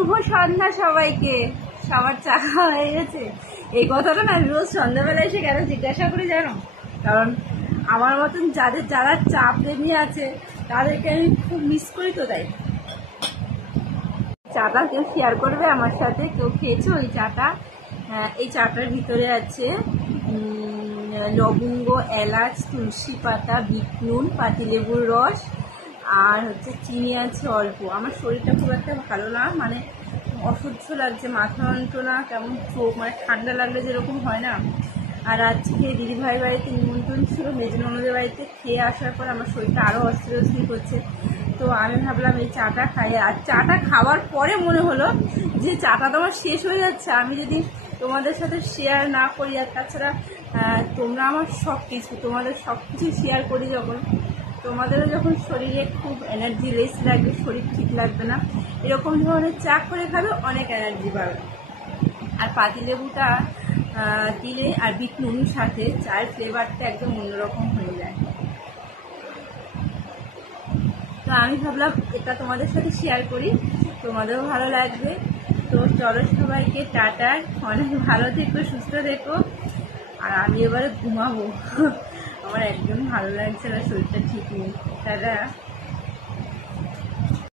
শুভ সন্ধ্যা সবাইকে। সবার চা খাওয়া হয়ে গেছে। এই কথাটা না রোজ সন্ধ্যাবেলা এসে কেন জিজ্ঞাসা করে জানো? কারণ আমার মতন যারা চা প্রেমী আছে তাদেরকে আমি খুব মিস করি, তো তাই চাটা কেউ শেয়ার করবে আমার সাথে? কেউ খেয়েছো ওই চাটা? এই চাটার ভিতরে আছে লবঙ্গ, এলাচ, তুলসী পাতা, বিট নুন, পাতিলেবুর রস, আর হচ্ছে চিনি আছে অল্প। আমার শরীরটা খুব একটা ভালো না, মানে অসহ্য লাগছে, মাথা যন্ত্রণা, কেমন চোখ, মানে ঠান্ডা লাগলে যেরকম হয় না। আর আজকে দিদিভাই বাড়িতে নিমন্ত্রণ ছিল, মেজননদের বাড়িতে, খেয়ে আসার পর আমার শরীরটা আরও অস্থির অস্থির করছে। তো আমি ভাবলাম এই চাটা খাই। আর চাটা খাওয়ার পরে মনে হলো যে চাটা তো আমার শেষ হয়ে যাচ্ছে, আমি যদি তোমাদের সাথে শেয়ার না করি। আর তাছাড়া তোমরা আমার সব কিছু, তোমাদের সব কিছু শেয়ার করি যখন, তোমাদেরও যখন শরীরে খুব এনার্জি লেস লাগবে, শরীর ঠিক লাগবে না, এরকম ধরনের চা করে খাবে, অনেক এনার্জি পাবে। আর পাতিলেবুটা দিলে আর বিট নুনের সাথে চায়ের ফ্লেভারটা একদম অন্যরকম হয়ে যায়। তো আমি ভাবলাম এটা তোমাদের সাথে শেয়ার করি, তোমাদেরও ভালো লাগবে। তো চলো সবাইকে টাটা, অনেক ভালো থেকো, সুস্থ থেকো। আর আমি এবারে ঘুমাবো, আমার একদম ভালো লাগছে না, শরীরটা ঠিক নেই। টাটা।